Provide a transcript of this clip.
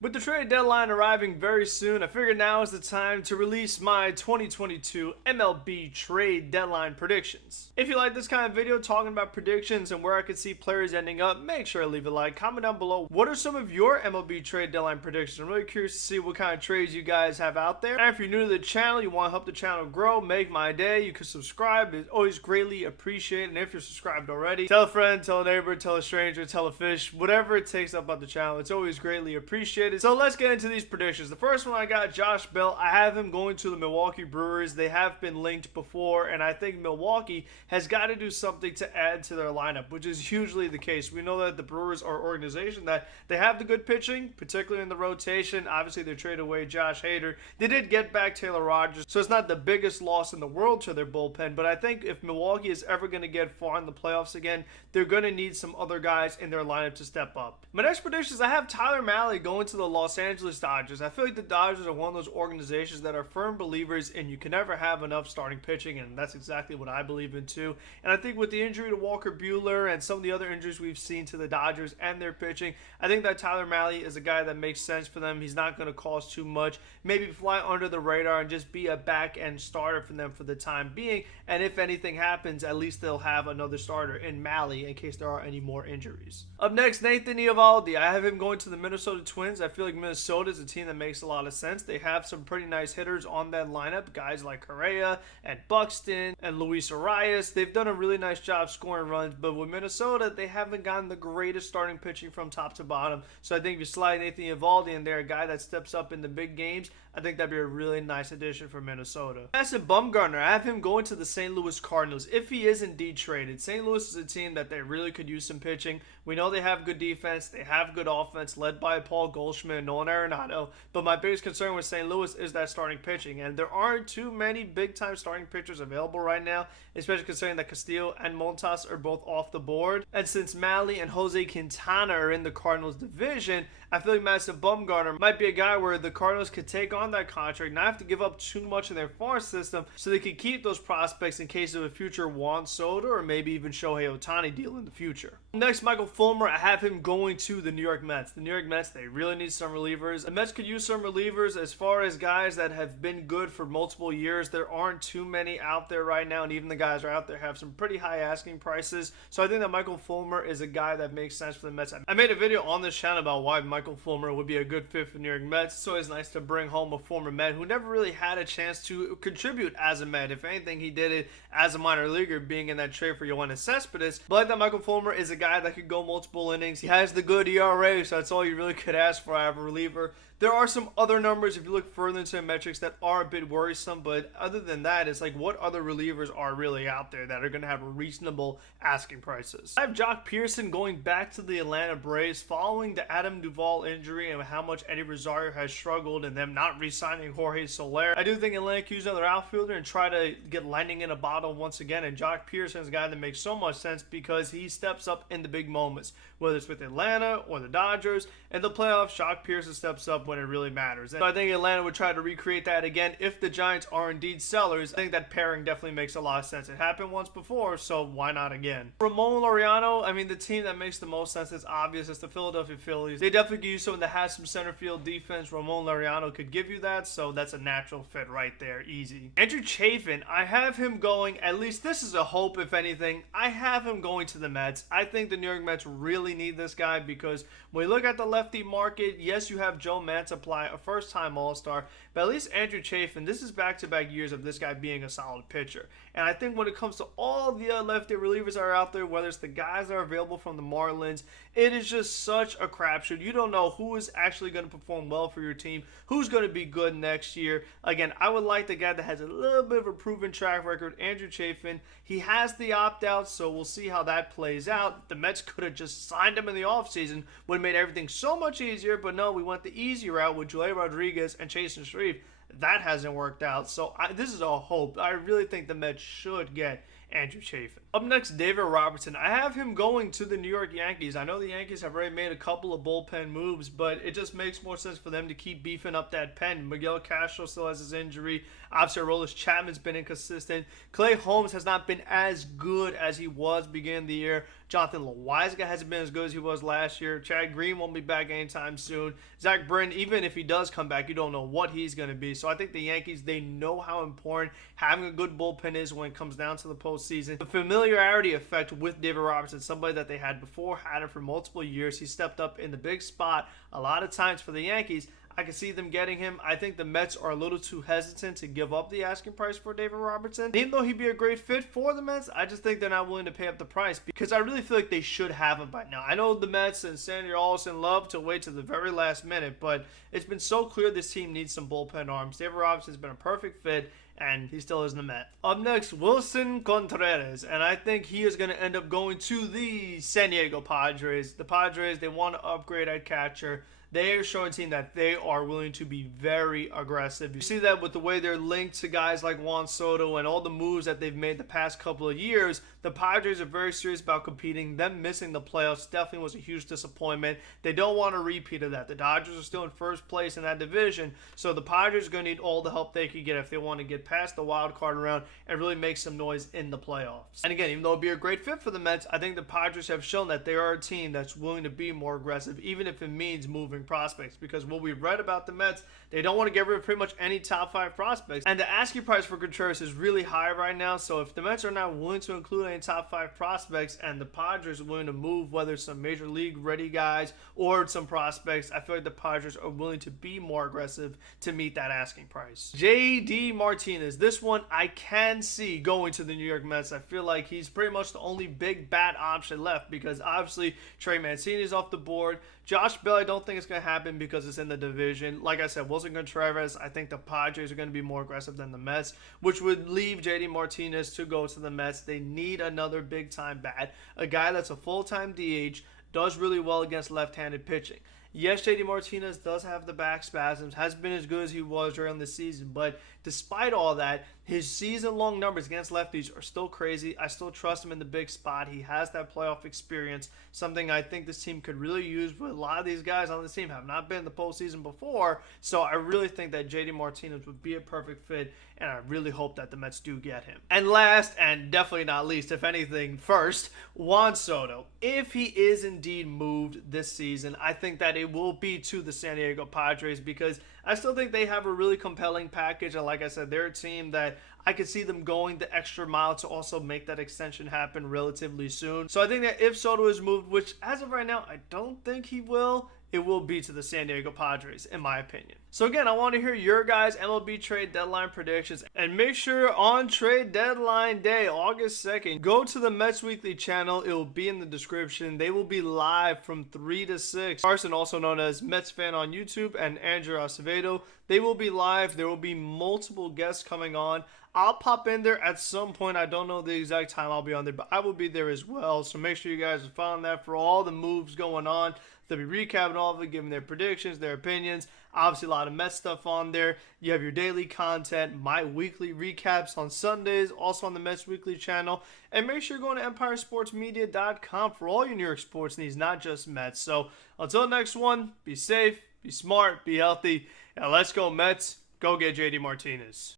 With the trade deadline arriving very soon, I figured now is the time to release my 2022 MLB trade deadline predictions. If you like this kind of video talking about predictions and where I could see players ending up, make sure to leave a like, comment down below. What are some of your MLB trade deadline predictions? I'm really curious to see what kind of trades you guys have out there. And if you're new to the channel, you want to help the channel grow, make my day, you can subscribe. It's always greatly appreciated. And if you're subscribed already, tell a friend, tell a neighbor, tell a stranger, tell a fish, whatever it takes to help out the channel. It's always greatly appreciated. So let's get into these predictions. The first one I got, Josh Bell. I have him going to the Milwaukee Brewers. They have been linked before, and I think Milwaukee has got to do something to add to their lineup, which is usually the case. We know that the Brewers are an organization that they have the good pitching, particularly in the rotation. Obviously, they traded away Josh Hader. They did get back Taylor Rogers, so it's not the biggest loss in the world to their bullpen, but I think if Milwaukee is ever going to get far in the playoffs again, they're going to need some other guys in their lineup to step up. My next prediction is I have Tyler Mahle going to the Los Angeles Dodgers. I feel like the Dodgers are one of those organizations that are firm believers in you can never have enough starting pitching, and that's exactly what I believe in too. And I think with the injury to Walker Buehler and some of the other injuries we've seen to the Dodgers and their pitching, I think that Tyler Mahle is a guy that makes sense for them. He's not going to cost too much. Maybe fly under the radar and just be a back-end starter for them for the time being. And if anything happens, at least they'll have another starter in Mahle in case there are any more injuries. Up next, Nathan Ivaldi. I have him going to the Minnesota Twins. I feel like Minnesota is a team that makes a lot of sense. They have some pretty nice hitters on that lineup, guys like Correa and Buxton and Luis Arias. They've done a really nice job scoring runs, but with Minnesota, they haven't gotten the greatest starting pitching from top to bottom. So I think if you slide Nathan Ivaldi in there, a guy that steps up in the big games, I think that'd be a really nice addition for Minnesota. Madison Bumgarner, I have him going to the St. Louis Cardinals. If he is indeed traded, St. Louis is a team that they really could use some pitching. We know they have good defense. They have good offense led by Paul Goldschmidt and Nolan Arenado. But my biggest concern with St. Louis is that starting pitching. And there aren't too many big-time starting pitchers available right now, especially considering that Castillo and Montas are both off the board. And since Mahle and Jose Quintana are in the Cardinals division, I feel like Madison Bumgarner might be a guy where the Cardinals could take on that contract, not have to give up too much in their farm system, so they could keep those prospects in case of a future Juan Soto or maybe even Shohei Ohtani deal in the future. Next, Michael Fulmer. I have him going to the New York Mets. The New York Mets, they really need some relievers. The Mets could use some relievers as far as guys that have been good for multiple years. There aren't too many out there right now, and even the guys that are out there have some pretty high asking prices. So I think that Michael Fulmer is a guy that makes sense for the Mets. I made a video on this channel about why Michael Fulmer would be a good fit for New York Mets. It's always nice to bring home a former Met who never really had a chance to contribute as a Met. If anything, he did it as a minor leaguer, being in that trade for Yoenis Cespedes. But I like that Michael Fulmer is a guy that could go multiple innings. He has the good ERA, so that's all you really could ask for out of a reliever. There are some other numbers, if you look further into the metrics, that are a bit worrisome, but other than that, it's like what other relievers are really out there that are going to have reasonable asking prices. I have Jock Pearson going back to the Atlanta Braves following the Adam Duvall injury and how much Eddie Rosario has struggled and them not re-signing Jorge Soler. I do think Atlanta could use another outfielder and try to get lightning in a bottle once again, and Jock Pearson is a guy that makes so much sense because he steps up in the big moments, whether it's with Atlanta or the Dodgers. In the playoffs, Jock Pearson steps up when it really matters. And so I think Atlanta would try to recreate that again if the Giants are indeed sellers. I think that pairing definitely makes a lot of sense. It happened once before, so why not again? Ramon Laureano, I mean, the team that makes the most sense, it's obvious, it's the Philadelphia Phillies. They definitely could use someone that has some center field defense. Ramon Laureano could give you that, so that's a natural fit right there, easy. Andrew Chafin, I have him going, at least this is a hope if anything, I have him going to the Mets. I think the New York Mets really need this guy because when you look at the lefty market, yes, you have Joe Mantiply, a first-time All-Star, but at least Andrew Chafin, this is back-to-back years of this guy being a solid pitcher. And I think when it comes to all the lefty relievers that are out there, whether it's the guys that are available from the Marlins, it is just such a crapshoot. You don't know who is actually going to perform well for your team, who's going to be good next year. Again, I would like the guy that has a little bit of a proven track record, Andrew Chafin. He has the opt-out, so we'll see how that plays out. The Mets could have just signed him in the offseason, would have made everything so much easier, but no, we went the easy route with Joey Rodriguez and Chasen Shreve. That hasn't worked out, so this is a hope. I really think the Mets should get Andrew Chafin. Up next, David Robertson. I have him going to the New York Yankees. I know the Yankees have already made a couple of bullpen moves, but it just makes more sense for them to keep beefing up that pen. Miguel Castro still has his injury. Obviously, Aroldis Chapman's been inconsistent. Clay Holmes has not been as good as he was beginning of the year. Jonathan Loaizaga hasn't been as good as he was last year. Chad Green won't be back anytime soon. Zach Britton, even if he does come back, you don't know what he's going to be. So I think the Yankees, they know how important having a good bullpen is when it comes down to the postseason. The familiarity effect with David Robertson, somebody that they had before, had him for multiple years. He stepped up in the big spot a lot of times for the Yankees. I can see them getting him. I think the Mets are a little too hesitant to give up the asking price for David Robertson. Even though he'd be a great fit for the Mets, I just think they're not willing to pay up the price because I really feel like they should have him by now. I know the Mets and Sandy Alderson love to wait to the very last minute, but it's been so clear this team needs some bullpen arms. David Robertson's been a perfect fit, and he still isn't a Met. Up next, Willson Contreras, and I think he is going to end up going to the San Diego Padres. The Padres, they want to upgrade at catcher. They are showing a team that they are willing to be very aggressive. You see that with the way they're linked to guys like Juan Soto and all the moves that they've made the past couple of years. The Padres are very serious about competing. Them missing the playoffs definitely was a huge disappointment. They don't want a repeat of that. The Dodgers are still in first place in that division, so the Padres are going to need all the help they can get if they want to get past the wild card round and really make some noise in the playoffs. And again, even though it'd be a great fit for the Mets, I think the Padres have shown that they are a team that's willing to be more aggressive, even if it means moving prospects, because what we've read about the Mets, they don't want to get rid of pretty much any top 5 prospects, and the asking price for Contreras is really high right now. So if the Mets are not willing to include any top 5 prospects and the Padres are willing to move whether some major league ready guys or some prospects, I feel like the Padres are willing to be more aggressive to meet that asking price. JD Martinez, this one I can see going to the New York Mets. I feel like he's pretty much the only big bat option left because obviously Trey Mancini is off the board. Josh Bell, I don't think it's going to happen because it's in the division. Like I said, Willson Contreras, I think the Padres are going to be more aggressive than the Mets, which would leave JD Martinez to go to the Mets. They need another big-time bat, a guy that's a full-time DH, does really well against left-handed pitching. Yes, JD Martinez does have the back spasms, has been as good as he was during the season, but despite all that, his season-long numbers against lefties are still crazy. I still trust him in the big spot. He has that playoff experience, something I think this team could really use, but a lot of these guys on this team have not been in the postseason before, so I really think that JD Martinez would be a perfect fit, and I really hope that the Mets do get him. And last, and definitely not least, if anything, first, Juan Soto. If he is indeed moved this season, I think that it will be to the San Diego Padres because I still think they have a really compelling package, and like I said, they're a team that I could see them going the extra mile to also make that extension happen relatively soon. So I think that if Soto is moved, which as of right now, I don't think he will, it will be to the San Diego Padres, in my opinion. So again, I want to hear your guys' MLB trade deadline predictions. And make sure on trade deadline day, August 2nd, go to the Mets Weekly channel. It will be in the description. They will be live from 3 to 6. Pearson, also known as Metsfan on YouTube, and Andrew Acevedo, they will be live. There will be multiple guests coming on. I'll pop in there at some point. I don't know the exact time I'll be on there, but I will be there as well. So make sure you guys are following that for all the moves going on. They'll be recapping all of it, giving their predictions, their opinions. Obviously, a lot of Mets stuff on there. You have your daily content, my weekly recaps on Sundays, also on the Mets Weekly channel. And make sure you're going to EmpireSportsMedia.com for all your New York sports needs, not just Mets. So until next one, be safe, be smart, be healthy, and let's go Mets. Go get JD Martinez.